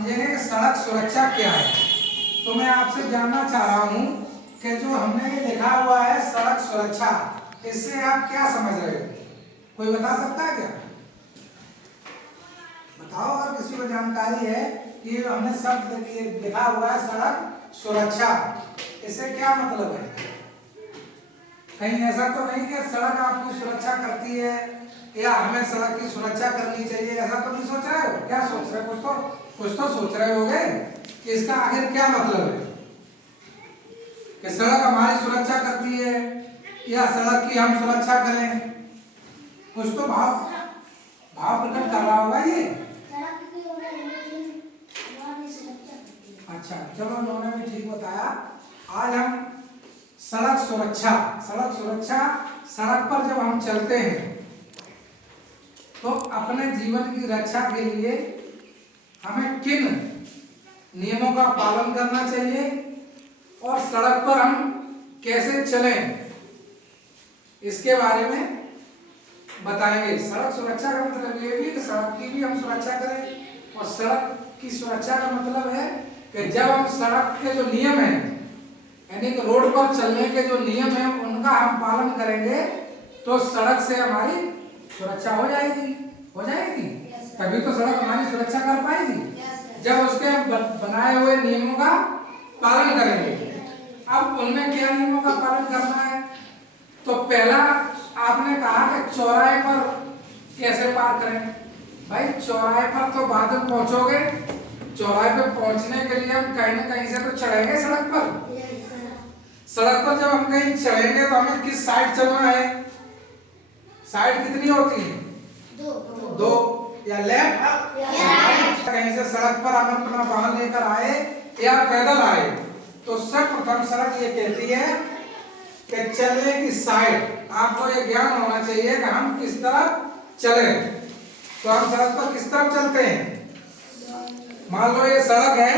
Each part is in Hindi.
समझेंगे कि सड़क सुरक्षा क्या है। तो मैं आपसे जानना चाह रहा हूँ कि जो हमने ये लिखा हुआ है सड़क सुरक्षा, इससे आप क्या समझ रहे हो? कोई बता सकता है क्या? बताओ अगर किसी को जानकारी है कि हमने शब्द लिखा हुआ है सड़क सुरक्षा, इससे क्या मतलब है? कहीं ऐसा तो नहीं कि सड़क आपकी सुरक्षा करती है या हमें सड़क की सुरक्षा करनी चाहिए, ऐसा तो नहीं सोच रहे हो? क्या सोच रहे हो? कुछ तो सोच रहे होगे कि इसका आखिर क्या मतलब है, कि सड़क हमारी सुरक्षा करती है या सड़क की हम सुरक्षा करें। कुछ तो भाव प्रकट कर रहा होगा ये। अच्छा चलो, उन्होंने भी ठीक बताया। आज हम सड़क सुरक्षा सड़क पर जब हम चलते हैं तो अपने जीवन की रक्षा के लिए हमें किन नियमों का पालन करना चाहिए और सड़क पर हम कैसे चलें, इसके बारे में बताएंगे। सड़क सुरक्षा का मतलब ये भी कि सड़क की भी हम सुरक्षा करें, और सड़क की सुरक्षा का मतलब है कि जब हम सड़क के जो नियम हैं, यानी कि रोड पर चलने के जो नियम हैं, उनका हम पालन करेंगे तो सड़क से हमारी सुरक्षा हो जाएगी। तभी तो सड़क हमारी सुरक्षा कर पाएगी जब उसके बनाए हुए नियमों का पालन करेंगे। अब उनमें क्या नियमों का पालन करना है? तो पहला आपने कहा कि चौराहे पर कैसे पार करें। भाई चौराहे पर तो बाद में पहुंचोगे, चौराहे पे पहुंचने के लिए हम कहीं ना कहीं से तो चढ़ेंगे सड़क पर। सड़क पर जब हम कहीं चढ़ेंगे तो हमें किस साइड चलना है? साइड कितनी होती है? दो या लेफ्ट कहीं से सड़क पर हम अपना वाहन लेकर आए या पैदल आए तो सर्वप्रथम सड़क ये कहती है कि चलने की साइड। आपको ये ज्ञान होना चाहिए कि हम किस तरफ चले। तो हम सड़क पर किस तरफ चलते हैं? मान लो ये सड़क है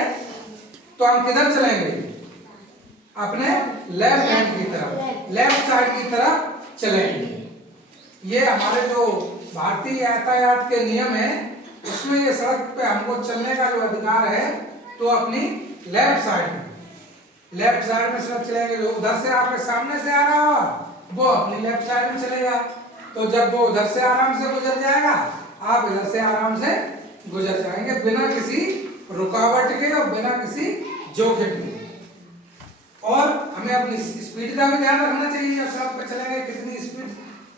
तो हम किधर चलेंगे? अपने लेफ्ट हैंड की तरफ, लेफ्ट साइड की तरफ चलेंगे। ये हमारे जो भारतीय यातायात के नियम है उसमें ये सड़क पे हमको चलने का जो अधिकार है तो अपनी लेफ्ट साइड में सड़क चलेंगे। जो उधर से आपके सामने से आ रहा होगा वो अपनी लेफ्ट साइड में चलेगा, तो जब वो उधर से आराम से गुजर जाएगा आप इधर से आराम से गुजर जाएंगे, बिना किसी रुकावट के और बिना किसी जोखिम के। और हमें अपनी स्पीड का भी ध्यान रखना चाहिए। जब सड़क पे चलेंगे कितनी स्पीड,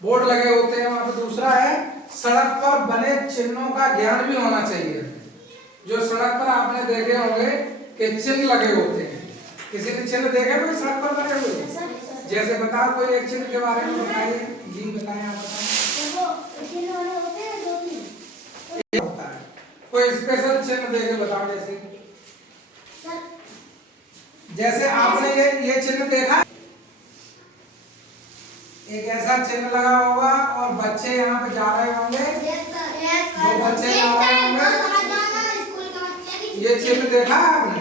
बोर्ड लगे होते हैं वहां पे। दूसरा है सड़क पर बने चिन्हों का ज्ञान भी होना चाहिए। जो सड़क पर आपने देखे होंगे कि चिन्ह लगे होते हैं, किसी ने चिन्ह देखे कोई सड़क पर बने हुए? जैसे बताओ कोई एक चिन्ह के बारे में बताइए। जी बताएं, आप बताएं। होता है कोई स्पेशल चिन्ह देके बताओ। जैसे आपने ये चिन्ह देखा, एक ऐसा चिन्ह लगा होगा और बच्चे यहाँ पे जा रहे होंगे, दो बच्चे जा रहे होंगे, ये चिन्ह देखा है आपने?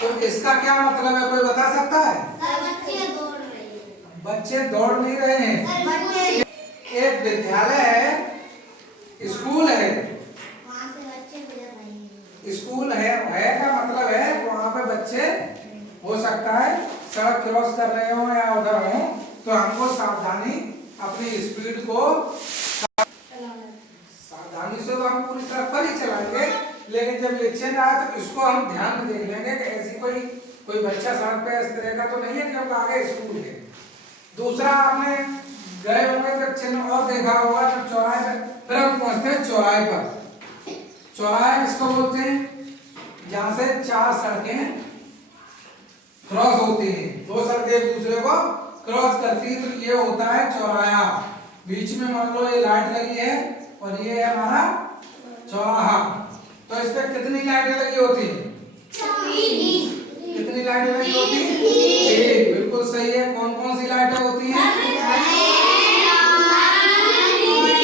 तो इसका क्या मतलब है, कोई बता सकता है? बच्चे दौड़ नहीं रहे हैं। एक विद्यालय है, स्कूल है का मतलब है वहाँ पे बच्चे हो सकता है सड़क क्रॉस कर रहे हो या उधर हो, तो हमको सावधानी अपनी स्पीड को सावधानी से तो हम पूरी सड़क पर ही चलाएंगे, लेकिन जब ये चिन्ह आए तो इसको हम ध्यान में देख लेंगे कि ऐसी कोई बच्चा सड़क पे इस तरह का तो नहीं है क्योंकि आगे स्कूल है। दूसरा आपने गए होंगे तो चिन्ह और देखा होगा, जब चौराहे पे फिर हम पहुंचते हैं चौराहे पर। चौराहे किसको बोलते हैं? जहां से चार सड़कें क्रॉस होती हैं, दो सड़कें एक दूसरे को क्रॉस करती है, तो ये होता है चौराहा। बीच में मान लो ये लाइट लगी है और ये है हमारा चौराहा। तो इस पे कितनी लाइटें लगी होती हैं? कितनी लाइटें लगी होती हैं? एक। बिल्कुल सही है। कौन कौन सी लाइटें होती हैं?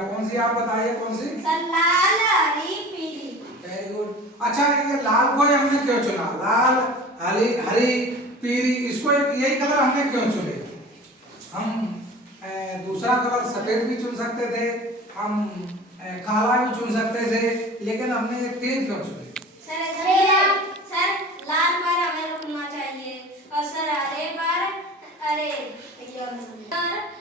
कौन सी, आप बताइए कौन सी? लाल, हरी, पीली। Very good. अच्छा ये लाल को हमने क्यों चुना? लाल, हरी, पीली, इसको यही कलर हमने क्यों चुने? हम दूसरा कलर सफेद भी चुन सकते थे, हम काला भी चुन सकते थे, लेकिन हमने ये तीन क्यों चुने? सर लाल पर हमें रुकना चाहिए और सर हरे पर अरे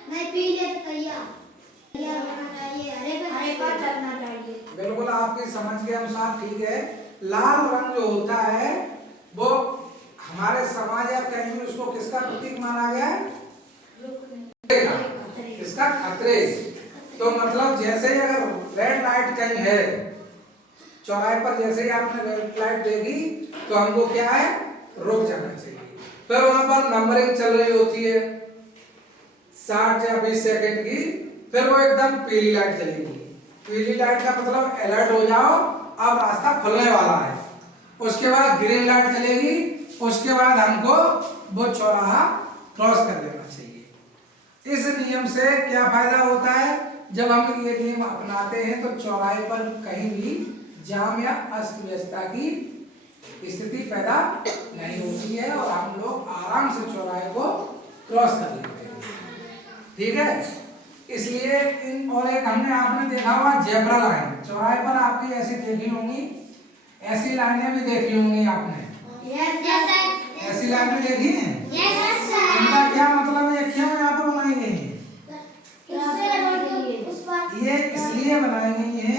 नहीं पीले होना चाहिए, हरे पर चलना चाहिए। बिल्कुल आपकी समझ के अनुसार ठीक है। लाल रंग जो होता है वो हमारे समाज या कहीं भी उसको किसका प्रतीक माना गया है? किसका? खतरे। तो मतलब जैसे ही अगर रेड लाइट कहीं है चौराहे पर, जैसे ही आपने रेड लाइट देखी तो हमको क्या है? रुक जाना चाहिए। फिर वहां पर नंबरिंग चल रही होती है 60 या 20 सेकंड की, फिर वो एकदम पीली लाइट जलेगी। पीली लाइट का मतलब अलर्ट हो जाओ, अब रास्ता खुलने वाला है। उसके बाद ग्रीन लाइट जलेगी, उसके बाद हमको वो चौराहा क्रॉस कर लेना चाहिए। इस नियम से क्या फायदा होता है? जब हम ये नियम अपनाते हैं तो चौराहे पर कहीं भी जाम या अस्त व्यस्तता की स्थिति पैदा नहीं होती है और हम लोग आराम से चौराहे को क्रॉस कर लेते हैं। ठीक है, इसलिए इन और एक हमने आपने देखा हुआ जेब्रा लाइन चौराहे पर आपकी ऐसी देखी होंगी, ऐसी लाइनें भी देखी होंगी आपने। ऐसी लाइनें देखी हैं? इनका क्या मतलब है? क्यों यहाँ पर बनाई गई है? ये इसलिए बनाई गई है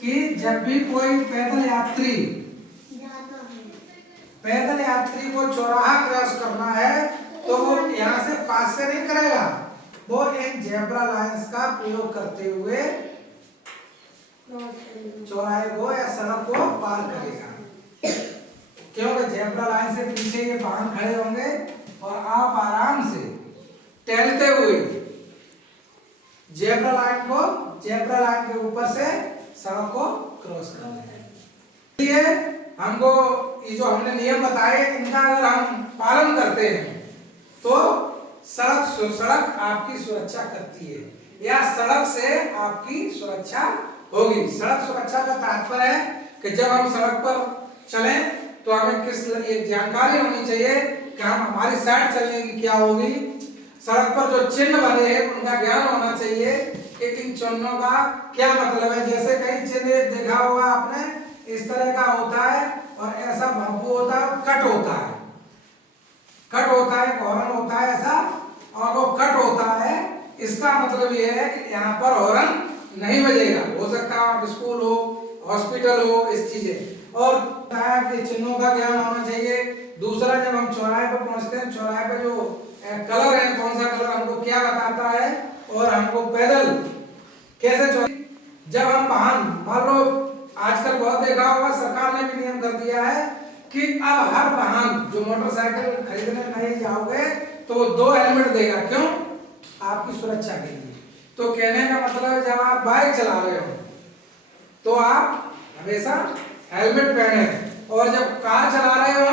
कि जब भी कोई पैदल यात्री को चौराहा क्रॉस करना है तो वो यहाँ से पास से नहीं करेगा, वो इन जेब्रा लाइंस का प्रयोग करते हुए चौराहे को या सड़क को पार करेगा। क्योंकि जेब्रा लाइन से पीछे ये वाहन खड़े होंगे और आप आराम से टहलते हुए जेब्रा लाइन के ऊपर से सड़क को क्रॉस कर लेंगे। इसलिए हमको ये जो हमने नियम बताए इनका अगर हम पालन करते हैं तो सड़क आपकी सुरक्षा करती है या सड़क से आपकी सुरक्षा होगी। सड़क सुरक्षा का तात्पर्य है कि जब हम सड़क पर चलें तो हमें एक जानकारी होनी चाहिए कि हम हमारी साइड चलने की क्या होगी। सड़क पर जो चिन्ह बने हैं उनका ज्ञान होना चाहिए कि इन चिन्हों का क्या मतलब है। जैसे कई चिन्ह देखा होगा आपने, इस तरह का होता है और ऐसा भोंपू होता है, कट होता है, हॉर्न होता है ऐसा, और वो कट होता है। इसका मतलब ये है कि यहाँ पर हॉर्न नहीं बजेगा। हो सकता है आप स्कूल हो, हॉस्पिटल हो, इस चीजें और के चिन्हों का ज्ञान होना चाहिए। दूसरा, जब हम चौराहे पर पहुंचते हैं, चौराहे पर जो कलर है, कौन सा कलर हमको क्या बताता है और हमको पैदल कैसे जब हम वाहन मान लो, आजकल बहुत देखा होगा सरकार ने भी नियम कर दिया है कि अब हर वाहन जो मोटरसाइकिल खरीदने नहीं जाओगे तो वो 2 हेलमेट देगा। क्यों? आपकी सुरक्षा के लिए। तो कहने का मतलब है जब आप बाइक चला रहे हो तो आप हमेशा हेलमेट पहने और जब कार चला रहे हो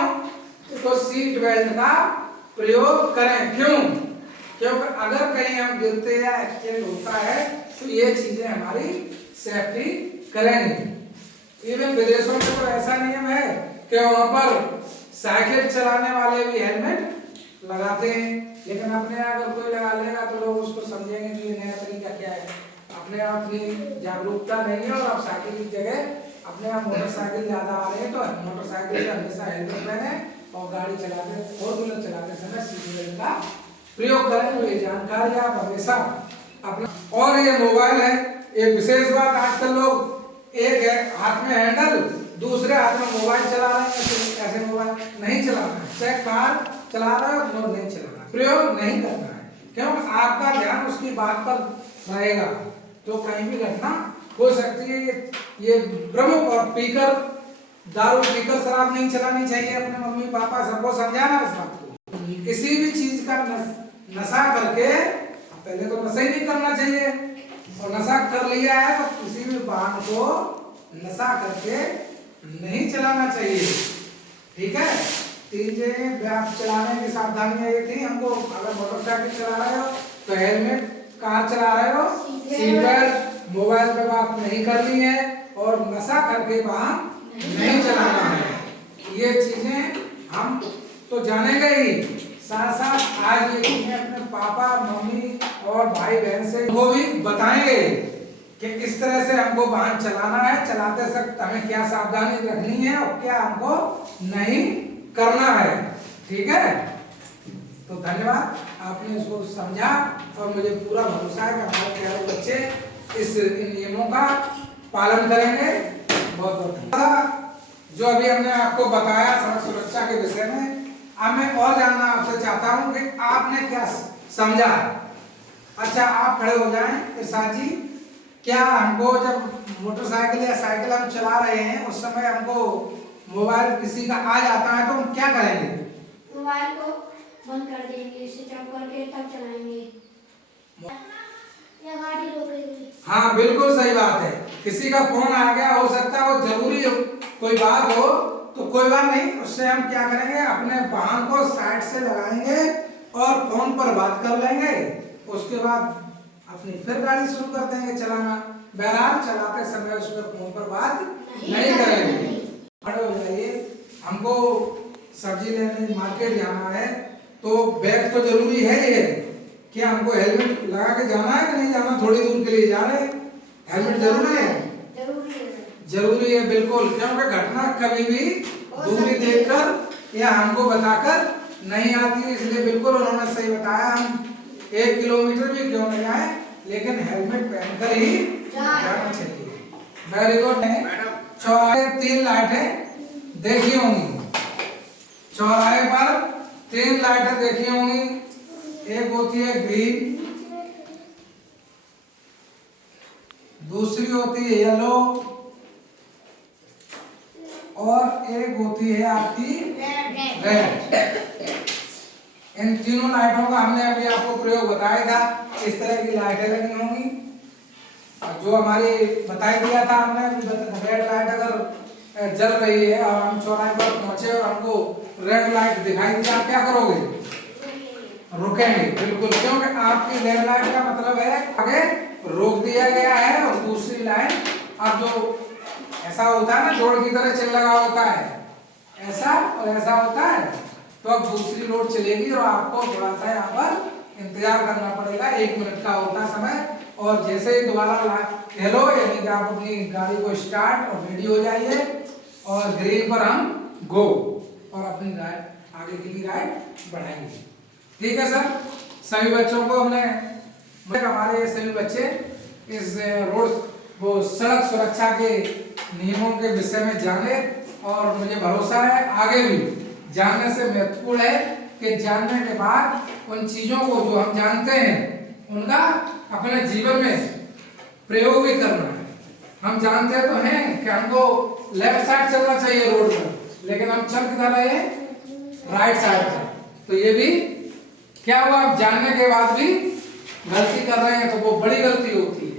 तो सीट बेल्ट का प्रयोग करें। क्यों? क्योंकि अगर कहीं हम गिरते या एक्सीडेंट होता है तो ये चीजें हमारी सेफ्टी करेंगे। इवन विदेशों में तो ऐसा नियम है कि वहां पर साइकिल चलाने वाले भी हेलमेट लगाते हैं, लेकिन अपने अगर कोई लगा लेगा तो लोग उसको समझेंगे कि ये नया तरीका क्या है। अपने आप की जागरूकता नहीं है और अब साइकिल की जगह अपने आप मोटरसाइकिल ज्यादा आ रहे हैं तो मोटरसाइकिल से हमेशा हेलमेट पहने और गाड़ी चलाते, 4 व्हीलर चलाते समय सीट बेल्ट का प्रयोग करें। तो ये जानकारी आप हमेशा अपना। और ये मोबाइल है, एक विशेष बात, आजकल लोग एक है हाथ में हैंडल, दूसरे हाथ में मोबाइल चला रहे हैं। ऐसे मोबाइल नहीं चलाना है, चाहे कार चला रहे हो तो नहीं चलाना, प्रयोग नहीं करना है। क्योंकि आपका ध्यान उसकी बात पर रहेगा तो कहीं भी घटना हो सकती है। ये प्रमुख और पीकर दारू पीकर शराब नहीं चलानी चाहिए। अपने मम्मी पापा सबको समझाना इस बात को। किसी भी चीज का नशा करके, पहले तो नशा ही नहीं करना चाहिए, और नशा कर लिया है तो किसी भी वाहन को नशा करके नहीं चलाना चाहिए। ठीक है, 3 जगह चलाने की सावधानियां ये थी हमको। अगर मोटरसाइकिल चला रहे हो तो हेलमेट, कार चला रहे हो सीट बेल्ट, मोबाइल पे बात नहीं करनी है और नशा करके वाहन नहीं चलाना है। ये चीजें हम तो जानेंगे ही, साथ साथ आज ये चीजें अपने पापा मम्मी और भाई बहन से वो भी बताएंगे कि इस तरह से हमको वाहन चलाना है, चलाते वक्त हमें क्या सावधानी रखनी है और क्या हमको नहीं करना है। ठीक है, तो धन्यवाद, आपने इसको समझा और मुझे पूरा भरोसा है कि हमारे प्यारे बच्चे इन नियमों का पालन करेंगे। बहुत बहुत धन्यवाद। जो अभी हमने आपको बताया सड़क सुरक्षा के विषय में, अब मैं और जानना आपसे चाहता हूँ कि आपने क्या समझा। अच्छा, आप खड़े हो जाएं इरशाद जी। क्या हमको जब मोटरसाइकिल या साइकिल हम चला रहे हैं उस समय हमको मोबाइल किसी का आ जाता है तो हम क्या करेंगे? मोबाइल को बंद कर देंगे, स्विच ऑफ करके तब चलाएंगे या गाड़ी रोकेंगे। हाँ, बिल्कुल सही बात है। किसी का फोन आ गया, हो सकता है वो जरूरी कोई बात हो, तो कोई बात नहीं, उससे हम क्या करेंगे, अपने वाहन को साइड से लगाएंगे और फोन पर बात कर लेंगे। उसके बाद अपनी फिर गाड़ी शुरू कर देंगे चलाना। बहरहाल चलाते समय उसमें फोन पर बात नहीं करेंगे। खड़े हो जाइए। हमको सब्जी लेने मार्केट जाना है तो बैग तो जरूरी है ही है। क्या हमको हेलमेट लगा के जाना है कि नहीं जाना? थोड़ी दूर के लिए जा रहे हैं, हेलमेट जरूरी है? जरूरी है बिल्कुल, क्योंकि घटना कभी भी दूरी देखकर या हमको बताकर नहीं आती, इसलिए बिल्कुल उन्होंने सही बताया। हम 1 किलोमीटर भी क्यों न जाए, लेकिन हेलमेट पहनकर ही जाना चाहिए। Very good. चौराहे 3 लाइटें देखी होंगी, चौराहे पर 3 लाइटें देखी होंगी। एक होती है ग्रीन, दूसरी होती है येलो और एक होती है आपकी रेड। इन तीनों लाइटों का हमने अभी आपको प्रयोग बताया था। इस तरह की लाइटें लगी होंगी। जो हमारी बताई दिया था हमने, रेड लाइट अगर जल रही है और हम चौराहे पर पहुंचे और हमको रेड लाइट दिखाई दी, आप क्या करोगे? रुकेंगे बिल्कुल, क्योंकि आपकी रेड लाइट का मतलब है आगे रोक दिया गया है और दूसरी लाइन, अब जो ऐसा होता है ना, जोड़ की तरह चल लगा होता है, ऐसा और ऐसा होता है, तो अब दूसरी रोड चलेगी और आपको थोड़ा सा यहाँ पर इंतजार करना पड़ेगा। 1 मिनट का होता है समय, और जैसे ही दोबारा हेलो यानी कि आप अपनी गाड़ी को स्टार्ट और रेडी हो जाइए और ग्रीन पर हम गो और अपनी राइड आगे के लिए राइड बढ़ाएंगे। ठीक है सर, सभी बच्चों को हमने, हमारे सभी बच्चे इस रोड वो सड़क सुरक्षा के नियमों के विषय में जाने, और मुझे भरोसा है आगे भी जानने से महत्वपूर्ण है कि जानने के बाद उन चीजों को जो हम जानते हैं उनका अपने जीवन में प्रयोग भी करना है। हम जानते तो हैं कि हमको लेफ्ट साइड चलना चाहिए रोड पर, लेकिन हम चल किधर रहे हैं? राइट साइड पर। तो ये भी क्या हुआ, आप जानने के बाद भी गलती कर रहे हैं तो वो बड़ी गलती होती है।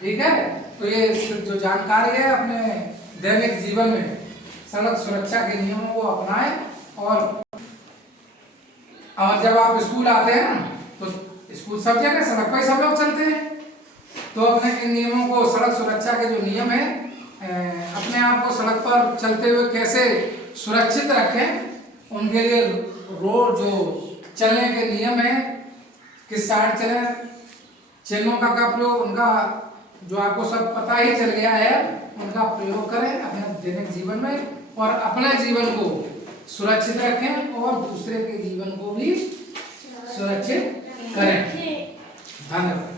ठीक है, तो ये जो जानकारी है अपने दैनिक जीवन में सड़क सुरक्षा के नियमों को अपनाएं। और जब आप स्कूल आते हैं ना, तो स्कूल सब जगह सड़क पर सब लोग चलते हैं, तो अपने इन नियमों को, सड़क सुरक्षा के जो नियम है, अपने आप को सड़क पर चलते हुए कैसे सुरक्षित रखें, उनके लिए रोड जो चलने के नियम है, किस साइड चले, चिन्हों का प्रयोग, उनका जो आपको सब पता ही चल गया है, उनका प्रयोग करें अपने दैनिक जीवन में और अपने जीवन को सुरक्षित रखें और दूसरे के जीवन को भी सुरक्षित करें। धन्यवाद।